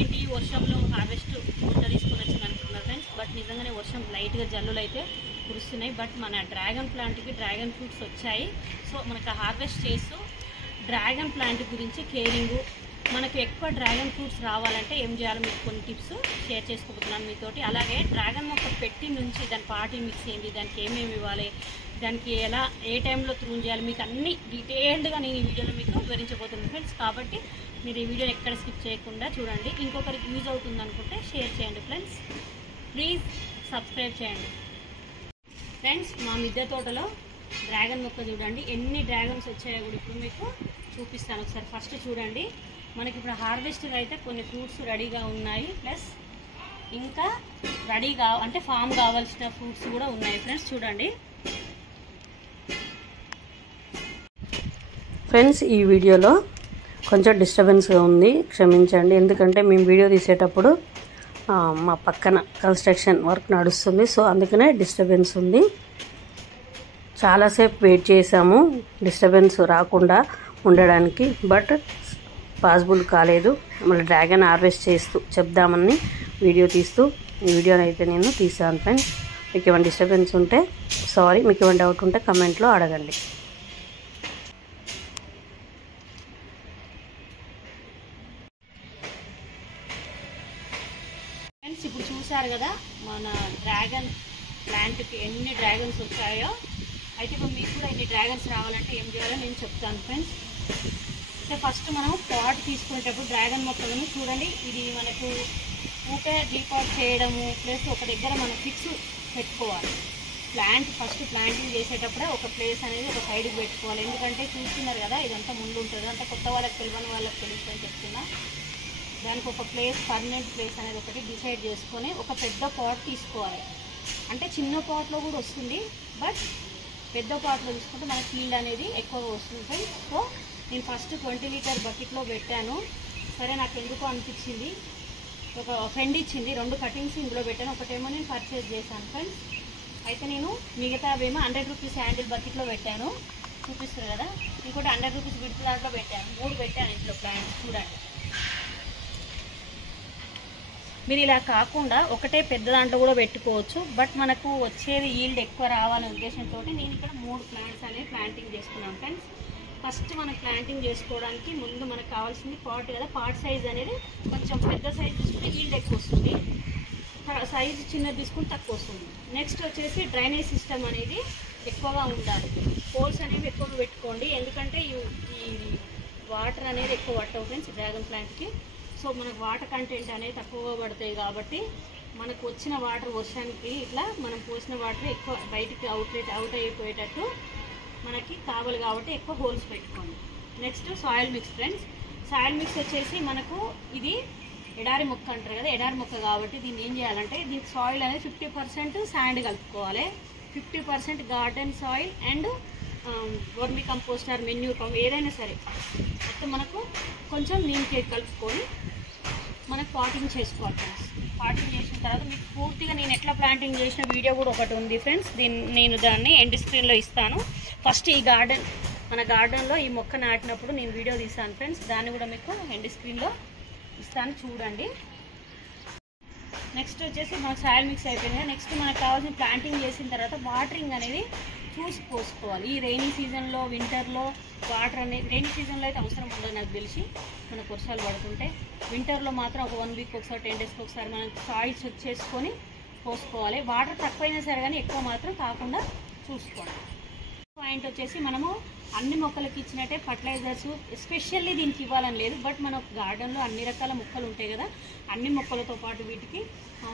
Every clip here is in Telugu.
ఏంటి వర్షంలో హార్వెస్ట్ గుంట తీసుకొని వచ్చింది అనుకున్నారు ఫ్రెండ్స్. బట్ నిజంగానే వర్షం లైట్గా జల్లులు అయితే కురుస్తున్నాయి. బట్ మన డ్రాగన్ ప్లాంట్కి డ్రాగన్ ఫ్రూట్స్ వచ్చాయి. సో మనకు హార్వెస్ట్ చేస్తూ డ్రాగన్ ప్లాంట్ గురించి కేరింగు, మనకు ఎక్కువ డ్రాగన్ ఫ్రూట్స్ రావాలంటే ఏం చేయాలో మీకు కొన్ని టిప్స్ షేర్ చేసుకోబోతున్నాను మీతోటి. అలాగే డ్రాగన్ మొక్క పెట్టి నుంచి దాని పాటింగ్ మిక్స్ ఏంటి, దానికి ఏమేమి ఇవ్వాలి, దానికి ఎలా ఏ టైంలో త్రూన్ చేయాలి, మీకు అన్ని డీటెయిల్డ్గా నేను ఈ వీడియోలో మీకు వివరించబోతున్నాను ఫ్రెండ్స్. కాబట్టి మీరు ఈ వీడియోని ఎక్కడ స్కిప్ చేయకుండా చూడండి. ఇంకొకరికి యూజ్ అవుతుంది అనుకుంటే షేర్ చేయండి ఫ్రెండ్స్. ప్లీజ్ సబ్స్క్రైబ్ చేయండి ఫ్రెండ్స్. మా మిద్దె తోటలో డ్రాగన్ మొక్క చూడండి ఎన్ని డ్రాగన్స్ వచ్చాయో కూడా ఇప్పుడు మీకు చూపిస్తాను. ఒకసారి ఫస్ట్ చూడండి. మనకి ఇప్పుడు హార్వెస్టర్ అయితే కొన్ని ఫ్రూట్స్ రెడీగా ఉన్నాయి, ప్లస్ ఇంకా రెడీగా అంటే ఫామ్ కావాల్సిన ఫ్రూట్స్ కూడా ఉన్నాయి ఫ్రెండ్స్. చూడండి ఫ్రెండ్స్, ఈ వీడియోలో కొంచెం డిస్టర్బెన్స్గా ఉంది, క్షమించండి. ఎందుకంటే మేము వీడియో తీసేటప్పుడు మా పక్కన కన్స్ట్రక్షన్ వర్క్ నడుస్తుంది, సో అందుకనే డిస్టర్బెన్స్ ఉంది. చాలాసేపు వెయిట్ చేసాము డిస్టర్బెన్స్ రాకుండా ఉండడానికి, బట్ పాసిబుల్ కాలేదు. మళ్ళీ డ్రాగన్ హార్వెస్ట్ చేస్తూ చెప్దామని వీడియో తీస్తూ ఈ వీడియోని అయితే నేను తీసాను ఫ్రెండ్స్. మీకు ఏమైనా డిస్టర్బెన్స్ ఉంటే సారీ, మీకు ఏమైనా డౌట్ ఉంటే కమెంట్లో అడగండి. ఫ్రెండ్స్ ఇప్పుడు చూసారు కదా మన డ్రాగన్ ప్లాంట్కి ఎన్ని డ్రాగన్స్ వచ్చాయో. అయితే ఇప్పుడు మీకు కూడా ఎన్ని డ్రాగన్స్ రావాలంటే ఏం చేయాలో నేను చెప్తాను ఫ్రెండ్స్. అయితే ఫస్ట్ మనం పాట్ తీసుకునేటప్పుడు డ్రాగన్ మొక్కలను చూడండి, ఇది మనకు ఊటే డీపాట్ చేయడము ప్లస్ ఒక దగ్గర మనం ఫిక్స్ పెట్టుకోవాలి. ఫస్ట్ ప్లాంటింగ్ చేసేటప్పుడే ఒక ప్లేస్ అనేది ఒక సైడ్కి పెట్టుకోవాలి. ఎందుకంటే చూస్తున్నారు కదా ఇదంతా ముందు ఉంటుంది, అంటే కొత్త వాళ్ళకి తెలియని వాళ్ళకి తెలుస్తుందని చెప్తున్నా. దానికి ఒక ప్లేస్, పర్మనెంట్ ప్లేస్ అనేది ఒకటి డిసైడ్ చేసుకొని ఒక పెద్ద పాట్ తీసుకోవాలి. అంటే చిన్న పాట్లో కూడా వస్తుంది, బట్ పెద్ద పాట్లో తీసుకుంటే మనకి ఫీల్డ్ అనేది ఎక్కువగా వస్తుంది. సో నేను ఫస్ట్ 20 లీటర్ బకెట్లో పెట్టాను. సరే నాకు ఎందుకో అనిపించింది, ఒక ఫ్రెండ్ ఇచ్చింది 2 కటింగ్స్ ఇందులో పెట్టాను. ఒకటేమో నేను పర్చేజ్ చేశాను ఫ్రెండ్స్. అయితే నేను మిగతావేమో 100 రూపీస్ హ్యాండిల్ బకెట్లో పెట్టాను, చూపిస్తుంది కదా. ఇంకోటి 100 రూపీస్ విడ్ ప్లాంట్లో పెట్టాను. 3 పెట్టాను ఇంట్లో ప్లాంట్స్. చూడండి, మీరు ఇలా కాకుండా ఒకటే పెద్ద దాంట్లో కూడా పెట్టుకోవచ్చు, బట్ మనకు వచ్చేది ఈల్డ్ ఎక్కువ రావాలనే ఉద్దేశంతో నేను ఇక్కడ 3 ప్లాంట్స్ అనేవి ప్లాంటింగ్ చేసుకున్నాను ఫ్రెండ్స్. ఫస్ట్ మనం ప్లాంటింగ్ చేసుకోవడానికి ముందు మనకు కావాల్సింది పాట్ కదా. పాట్ సైజ్ అనేది కొంచెం పెద్ద సైజ్ తీసుకుంటే ఈల్డ్ ఎక్కువ వస్తుంది, సైజు చిన్నది తీసుకుంటే తక్కువ వస్తుంది. నెక్స్ట్ వచ్చేసి డ్రైనేజ్ సిస్టమ్ అనేది ఎక్కువగా ఉండాలి. హోల్స్ అనేవి ఎక్కువగా పెట్టుకోండి, ఎందుకంటే ఈ వాటర్ అనేది ఎక్కువ పట్టవు ఫ్రెండ్స్ డ్రాగన్ ప్లాంట్కి. సో మనకు వాటర్ కంటెంట్ అనేది తక్కువగా పడతాయి కాబట్టి మనకు వచ్చిన వాటర్ వర్షానికి ఇట్లా మనం పోసిన వాటర్ ఎక్కువ బయటికి అవుట్ అయిపోయేటట్టు మనకి కావాలి కాబట్టి ఎక్కువ హోల్స్ పెట్టుకోండి. Next soil mix friends. Soil mix వచ్చేసి మనకు ఇది ఎడారి మొక్క అంటారు కదా, ఎడారి మొక్క కాబట్టి దీన్ని ఏం చేయాలంటే దీనికి సాయిల్ అనేది 50% శాండ్ కలుపుకోవాలి, 50% garden soil and vermicompost or manure ఏదైనా సరే మొత్తం మనకు కొంచెం నీమ్ కేక్ కలుపుకొని మనకు పాటింగ్ చేసుకోవాలి ఫ్రెండ్స్. పాటింగ్ చేసిన తర్వాత మీకు పూర్తిగా నేను ఎట్లా ప్లాంటింగ్ చేసిన వీడియో కూడా ఒకటి ఉంది ఫ్రెండ్స్. నేను దాన్ని ఎండ్ స్క్రీన్లో ఇస్తాను. ఫస్ట్ ఈ మన గార్డెన్లో ఈ మొక్క నాటినప్పుడు నేను వీడియో తీసాను ఫ్రెండ్స్, దాన్ని కూడా మీకు ఎండ్ స్క్రీన్లో ఇస్తాను, చూడండి. నెక్స్ట్ వచ్చేసి మనకు సాయిల్ మిక్స్ అయిపోయింది. నెక్స్ట్ మనకు కావాల్సిన ప్లాంటింగ్ చేసిన తర్వాత వాటరింగ్ అనేది చూసి పోసుకోవాలి. ఈ రైనీ సీజన్లో, వింటర్లో వాటర్ అనేది, రైనీ సీజన్లో అయితే అవసరం ఉండదు నాకు తెలిసి, మనకు వర్షాలు పడుతుంటే. వింటర్లో మాత్రం ఒక 1 వీక్ ఒకసారి 10 డేస్కి ఒకసారి మనం సాయిల్ చెక్ చేసుకొని పోసుకోవాలి. వాటర్ తక్కువైనా సరే కానీ ఎక్కువ మాత్రం కాకుండా చూసుకోండి. పాయింట్ వచ్చేసి మనము అన్ని మొక్కలకి ఇచ్చినట్టే ఫర్టిలైజర్స్ ఎస్పెషల్లీ దీనికి ఇవ్వాలని లేదు, బట్ మన గార్డెన్లో అన్ని రకాల మొక్కలు ఉంటాయి కదా, అన్ని మొక్కలతో పాటు వీటికి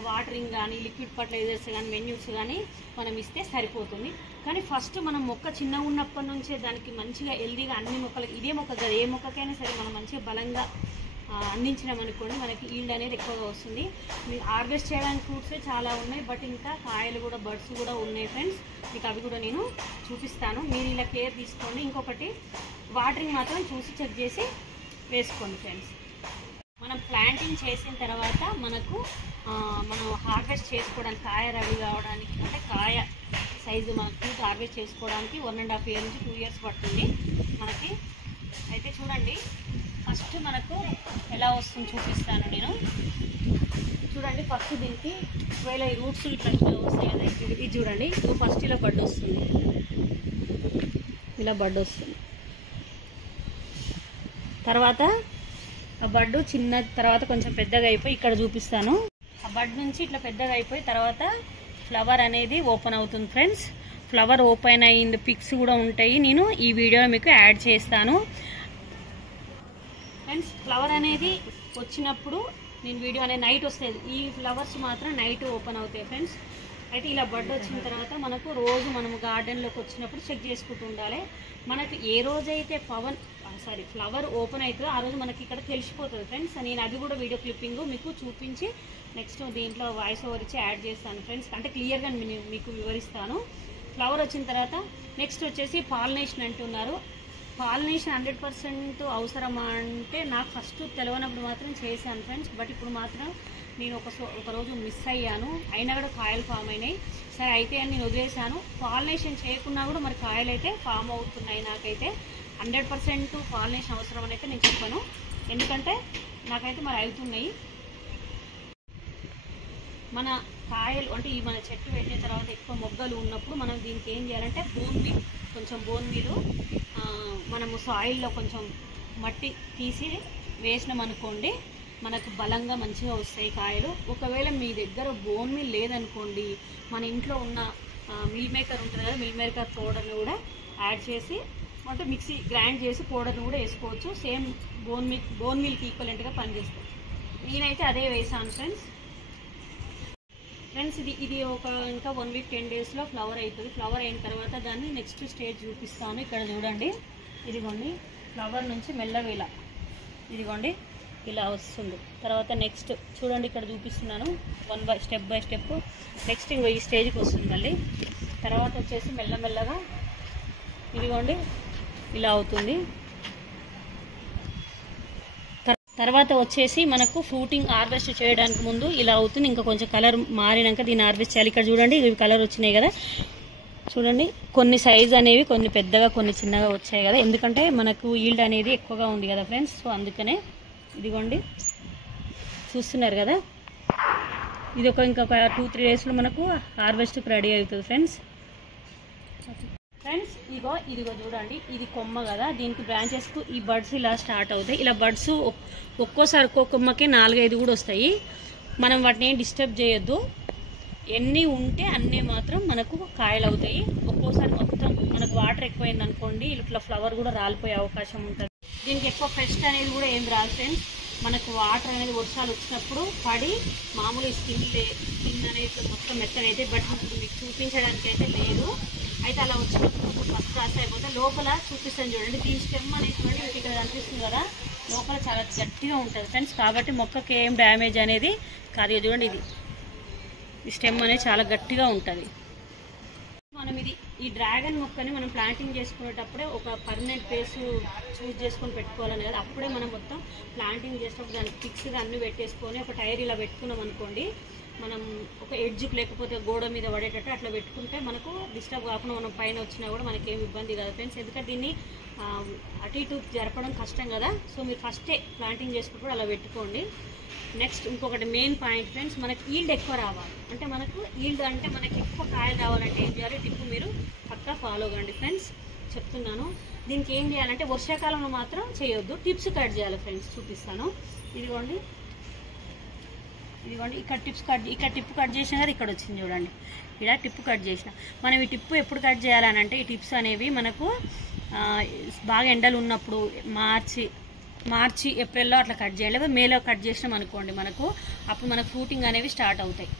వాటరింగ్ కానీ, లిక్విడ్ ఫర్టిలైజర్స్ కానీ, మెన్యూస్ కానీ మనం ఇస్తే సరిపోతుంది. కానీ ఫస్ట్ మనం మొక్క చిన్నగా ఉన్నప్పటి నుంచే దానికి మంచిగా హెల్దీగా అన్ని మొక్కలకి, ఇదే మొక్క కదా ఏ మొక్కకైనా సరే మనం మంచిగా బలంగా అందించినామనుకోండి మనకి ఈల్డ్ అనేది ఎక్కువగా వస్తుంది. మీరు హార్వెస్ట్ చేయడానికి ఫ్రూట్సే చాలా ఉన్నాయి, బట్ ఇంకా కాయలు కూడా, బర్డ్స్ కూడా ఉన్నాయి ఫ్రెండ్స్. మీకు అవి కూడా నేను చూపిస్తాను. మీరు ఇలా కేర్ తీసుకోండి. ఇంకొకటి వాటరింగ్ మాత్రం చూసి చెక్ చేసి వేసుకోండి ఫ్రెండ్స్. మనం ప్లాంటింగ్ చేసిన తర్వాత మనం హార్వెస్ట్ చేసుకోవడానికి, కాయ రెడీ కావడానికి, అంటే కాయ సైజు మనకి హార్వెస్ట్ చేసుకోవడానికి 1.5 years నుంచి 2 years పడుతుంది మనకి. అయితే చూడండి, ఫస్ట్ మనకు ఎలా వస్తుంది చూపిస్తాను నేను. చూడండి ఫస్ట్ దీనికి ఒకవేళ ఈ రూట్స్ ఇట్లా వస్తాయి కదా, ఇది చూడండి. ఇది ఫస్ట్ ఇలా బడ్ వస్తుంది, ఇలా బడ్ వస్తుంది. తర్వాత ఆ బడ్డు చిన్న తర్వాత కొంచెం పెద్దగా అయిపోయి ఇక్కడ చూపిస్తాను. ఆ బడ్ నుంచి ఇట్లా పెద్దగా అయిపోయి తర్వాత ఫ్లవర్ అనేది ఓపెన్ అవుతుంది ఫ్రెండ్స్. ఫ్లవర్ ఓపెన్ అయ్యింది పిక్స్ కూడా ఉంటాయి, నేను ఈ వీడియోలో మీకు యాడ్ చేస్తాను ఫ్రెండ్స్. ఫ్లవర్ అనేది వచ్చినప్పుడు నేను వీడియో అనేది నైట్ వస్తుంది, ఈ ఫ్లవర్స్ మాత్రం నైట్ ఓపెన్ అవుతాయి ఫ్రెండ్స్. అయితే ఇలా బడ్ వచ్చిన తర్వాత మనకు రోజు మనము గార్డెన్లోకి వచ్చినప్పుడు చెక్ చేసుకుంటూ ఉండాలి. మనకు ఏ రోజైతే ఫ్లవర్ ఓపెన్ అవుతుందో ఆ రోజు మనకి ఇక్కడ తెలిసిపోతుంది ఫ్రెండ్స్. నేను అది కూడా వీడియో క్లిప్పింగ్ మీకు చూపించి నెక్స్ట్ దీంట్లో వాయిస్ ఓవర్ ఇచ్చి యాడ్ చేస్తాను ఫ్రెండ్స్. అంటే క్లియర్గా మీకు వివరిస్తాను. ఫ్లవర్ వచ్చిన తర్వాత నెక్స్ట్ వచ్చేసి పాలినేషన్ అంటున్నారు. పాలినేషన్ 100% అవసరమా అంటే నాకు ఫస్ట్ తెలియనప్పుడు మాత్రం చేశాను ఫ్రెండ్స్. బట్ ఇప్పుడు మాత్రం నేను ఒక రోజు మిస్ అయ్యాను, అయినా కూడా కాయలు ఫామ్ అయినాయి. సరే అయితే అని నేను వదిలేశాను. పాలినేషన్ చేయకున్నా కూడా మరి కాయలు అయితే ఫామ్ అవుతున్నాయి. నాకైతే 100% పాలినేషన్ అవసరం అని అయితే నేను చెప్పాను, ఎందుకంటే నాకైతే మరి అవుతున్నాయి. మన కాయలు అంటే ఈ మన చెట్టు పెట్టిన తర్వాత ఎక్కువ మొగ్గలు ఉన్నప్పుడు మనం దీనికి ఏం చేయాలంటే బోన్ మీల్ మనము సాయిల్లో కొంచెం మట్టి తీసి వేసినాం అనుకోండి, మనకు బలంగా మంచిగా వస్తాయి కాయలు. ఒకవేళ మీ దగ్గర బోన్ మీల్ లేదనుకోండి, మన ఇంట్లో ఉన్న మిల్ మేకర్ ఉంటుంది కదా, మిల్ మేకర్ పౌడర్ని కూడా యాడ్ చేసి అంటే మిక్సీ గ్రైండ్ చేసి పౌడర్ని కూడా వేసుకోవచ్చు. సేమ్ బోన్ మీల్కి ఈక్వలెంట్గా పనిచేస్తుంది. నేనైతే అదే వేసాను ఫ్రెండ్స్. ఇది ఇంకా 1 వీక్ 10 డేస్లో ఫ్లవర్ అవుతుంది. ఫ్లవర్ అయిన తర్వాత దాన్ని నెక్స్ట్ స్టేజ్ చూపిస్తాను. ఇక్కడ చూడండి, ఇదిగోండి ఫ్లవర్ నుంచి మెల్లగా ఇదిగోండి ఇలా వస్తుంది. తర్వాత నెక్స్ట్ చూడండి ఇక్కడ చూపిస్తున్నాను స్టెప్ బై స్టెప్. నెక్స్ట్ ఇంకో ఈ స్టేజ్కి వస్తుంది మళ్ళీ. తర్వాత వచ్చేసి మెల్లమెల్లగా ఇదిగోండి ఇలా అవుతుంది. తర్వాత వచ్చేసి మనకు ఫ్రూటింగ్ హార్వెస్ట్ చేయడానికి ముందు ఇలా అవుతుంది. ఇంకా కొంచెం కలర్ మారినాక దీన్ని హార్వెస్ట్ చేయాలి. ఇక్కడ చూడండి ఇవి కలర్ వచ్చినాయి కదా, చూడండి కొన్ని సైజ్ అనేవి కొన్ని పెద్దగా కొన్ని చిన్నగా వచ్చాయి కదా, ఎందుకంటే మనకు ఈల్డ్ అనేది ఎక్కువగా ఉంది కదా ఫ్రెండ్స్. సో అందుకనే ఇదిగోండి చూస్తున్నారు కదా, ఇది ఇంకొక 2-3 డేస్లో మనకు హార్వెస్ట్కి రెడీ అవుతుంది ఫ్రెండ్స్. ఇదిగో చూడండి, ఇది కొమ్మ కదా, దీనికి బ్రాంచెస్కు ఈ బడ్స్ ఇలా స్టార్ట్ అవుతాయి. ఇలా బడ్స్ ఒక్కోసారి ఒక్కో కొమ్మకి 4-5 కూడా వస్తాయి. మనం వాటిని ఏం డిస్టర్బ్ చేయొద్దు, ఎన్ని ఉంటే అన్నీ మాత్రం మనకు కాయలు అవుతాయి. ఒక్కోసారి మొత్తం మనకు వాటర్ ఎక్కువైంది అనుకోండి, ఇట్లా ఫ్లవర్ కూడా రాలిపోయే అవకాశం ఉంటుంది. దీనికి ఎక్కువ పెస్ట్ అనేది కూడా ఏం రాదు ఫ్రెండ్స్. మనకు వాటర్ అనేది వర్షాలు వచ్చినప్పుడు పడి మామూలు స్కిన్ అనేది మొత్తం మెత్తనైతే, బట్ మీకు చూపించడానికి అయితే లేదు. అయితే అలా వచ్చినప్పుడు ఫస్ట్ క్లాస్ అయిపోతే లోపల చూపిస్తాను చూడండి. దీని స్టెమ్ అనేది చూడండి, మీకు ఇక్కడ కనిపిస్తుంది కదా, లోపల చాలా గట్టిగా ఉంటుంది ఫ్రెండ్స్. కాబట్టి మొక్కకి ఏం డ్యామేజ్ అనేది కాదు. చూడండి ఈ స్టెమ్ అనేది చాలా గట్టిగా ఉంటుంది. మనం ఈ డ్రాగన్ మొక్కని మనం ప్లాంటింగ్ చేసుకునేటప్పుడే ఒక పర్మనెంట్ ప్లేస్ చూస్ చేసుకొని పెట్టుకోవాలని కదా. అప్పుడే మనం మొత్తం ప్లాంటింగ్ చేసినప్పుడు దానికి ఫిక్స్గా అన్ని పెట్టేసుకొని ఒక టైర్ ఇలా పెట్టుకున్నాం అనుకోండి, మనం ఒక ఎడ్జ్కి లేకపోతే గోడ మీద పడేటట్టు అట్లా పెట్టుకుంటే మనకు డిస్టర్బ్ కాకుండా మనం పైన వచ్చినా కూడా మనకి ఏమి ఇబ్బంది కాదు ఫ్రెండ్స్. ఎందుకంటే దీన్ని అటు ఇటు జరపడం కష్టం కదా. సో మీరు ఫస్టే ప్లాంటింగ్ చేసుకుంటూ అలా పెట్టుకోండి. నెక్స్ట్ ఇంకొకటి మెయిన్ పాయింట్ ఫ్రెండ్స్, మనకి ఈల్డ్ ఎక్కువ రావాలి అంటే మనకు మనకి ఎక్కువ కాయలు రావాలంటే ఏం చేయాలి, టిప్పు మీరు పక్కా ఫాలో కండి ఫ్రెండ్స్. చెప్తున్నాను, దీనికి ఏం చేయాలంటే వర్షాకాలంలో మాత్రం చేయొద్దు, టిప్స్ కట్ చేయాలి ఫ్రెండ్స్. చూపిస్తాను. ఇదిగోండి ఇక్కడ టిప్ కట్ చేసిన కదా, ఇక్కడ వచ్చింది చూడండి, ఇక్కడ టిప్ కట్ చేసిన. మనం ఈ టిప్పు ఎప్పుడు కట్ చేయాలనంటే, ఈ టిప్స్ అనేవి మనకు బాగా ఎండలు ఉన్నప్పుడు మార్చి ఏప్రిల్లో అట్లా కట్ చేయాలి, లేదా మేలో కట్ చేసినాం అనుకోండి మనకు అప్పుడు మనకు ఫ్రూటింగ్ అనేవి స్టార్ట్ అవుతాయి.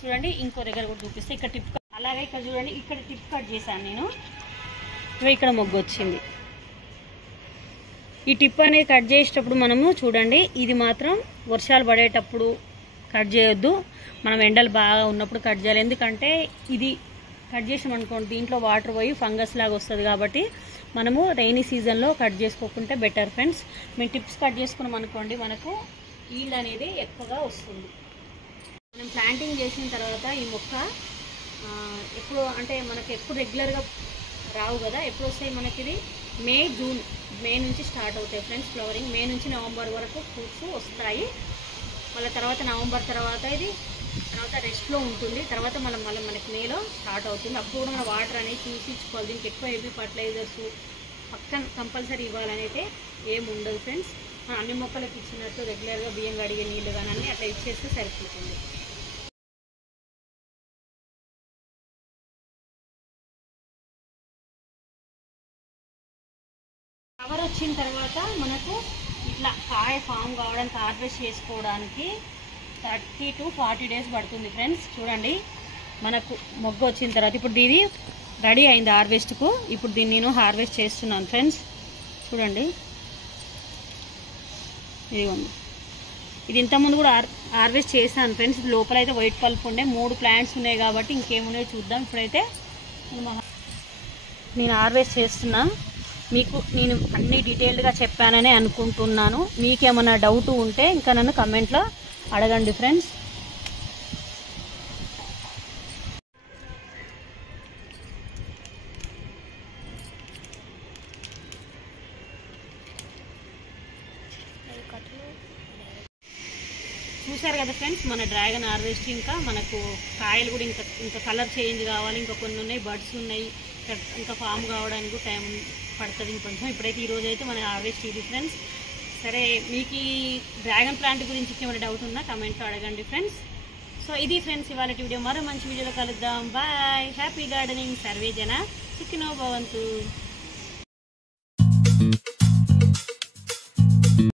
చూడండి ఇంకో దగ్గర కూడా చూపిస్తే ఇక్కడ టిప్, అలాగే ఇక్కడ చూడండి ఇక్కడ టిప్ కట్ చేశాను నేను, ఇక్కడ మొగ్గు వచ్చింది. ఈ టిప్ అనేది కట్ చేసేటప్పుడు మనము చూడండి, ఇది మాత్రం వర్షాలు పడేటప్పుడు కట్ చేయొద్దు, మనం ఎండలు బాగా ఉన్నప్పుడు కట్ చేయాలి. ఎందుకంటే ఇది కట్ చేసాం అనుకోండి దీంట్లో వాటర్ పోయి ఫంగస్ లాగా వస్తుంది. కాబట్టి మనము రైనీ సీజన్లో కట్ చేసుకోకుంటే బెటర్ ఫ్రెండ్స్. మేము టిప్స్ కట్ చేసుకున్నాం అనుకోండి మనకు ఈల్డ్ అనేది ఎక్కువగా వస్తుంది. మనం ప్లాంటింగ్ చేసిన తర్వాత ఈ మొక్క ఎప్పుడు అంటే మనకు ఎప్పుడు రెగ్యులర్గా రావు కదా, ఎప్పుడు వస్తాయి మనకి ఇది మే నుంచి స్టార్ట్ అవుతాయి ఫ్రెండ్స్ ఫ్లవరింగ్. మే నుంచి నవంబర్ వరకు ఫ్రూట్స్ వస్తాయి. మళ్ళీ తర్వాత నవంబర్ తర్వాత ఇది తర్వాత రెస్ట్లో ఉంటుంది. తర్వాత మళ్ళీ మనకి మేలో స్టార్ట్ అవుతుంది. అప్పుడు కూడా మన వాటర్ అనేది చూసి ఇచ్చుకోవాలి. దీనికి ఎక్కువ హెవీ ఫర్టిలైజర్స్ పక్కన కంపల్సరీ ఇవ్వాలని అయితే ఏమి ఉండదు ఫ్రెండ్స్. మనం అన్ని మొక్కలకు ఇచ్చినట్టు రెగ్యులర్గా బియ్యం కడిగే నీళ్ళు కానీ అన్నీ అట్లా ఇచ్చేస్తే సరిపోతుంది. ఫ్లవర్ వచ్చిన తర్వాత మనకు ఇట్లా కాయ ఫామ్ కావడానికి హార్వెస్ట్ చేసుకోవడానికి 30 to 40 days పడుతుంది ఫ్రెండ్స్. చూడండి మనకు మొగ్గ వచ్చిన తర్వాత ఇప్పుడు ఇది రెడీ అయింది హార్వెస్ట్కు. ఇప్పుడు దీన్ని నేను హార్వెస్ట్ చేస్తున్నాను ఫ్రెండ్స్. చూడండి ఇదిగోండి, ఇది ఇంతకుముందు కూడా హార్వెస్ట్ చేశాను ఫ్రెండ్స్. లోపల అయితే వైట్ పల్ప్ ఉండే 3 ప్లాంట్స్ ఉన్నాయి కాబట్టి ఇంకేమున్నాయో చూద్దాం. ఇప్పుడైతే నేను హార్వెస్ట్ చేస్తున్నా. మీకు నేను అన్ని డీటెయిల్డ్గా చెప్పానని అనుకుంటున్నాను. మీకేమైనా డౌట్ ఉంటే ఇంకా నన్ను కమెంట్లో అడగండి ఫ్రెండ్స్. చూసారు కదా ఫ్రెండ్స్ మన డ్రాగన్ హార్వెస్ట్. ఇంకా మనకు కాయలు కూడా ఇంకా కలర్ చేంజ్ కావాలి. ఇంకా కొన్ని ఉన్నాయి, బర్డ్స్ ఉన్నాయి, ఇంకా ఫామ్ కావడానికి టైం పడుతుంది ఇంకొంచెం. ఇప్పుడైతే ఈరోజు అయితే మన హార్వెస్ట్ ఇది ఫ్రెండ్స్. సరే మీకు ఈ డ్రాగన్ ప్లాంట్ గురించి ఏమైనా డౌట్ ఉన్నా కమెంట్లో అడగండి ఫ్రెండ్స్. సో ఇది ఫ్రెండ్స్ ఇవాళ వీడియో. మరో మంచి వీడియోలో కలుద్దాం. బాయ్. Happy gardening. సర్వే జన సుఖినో భవంతు.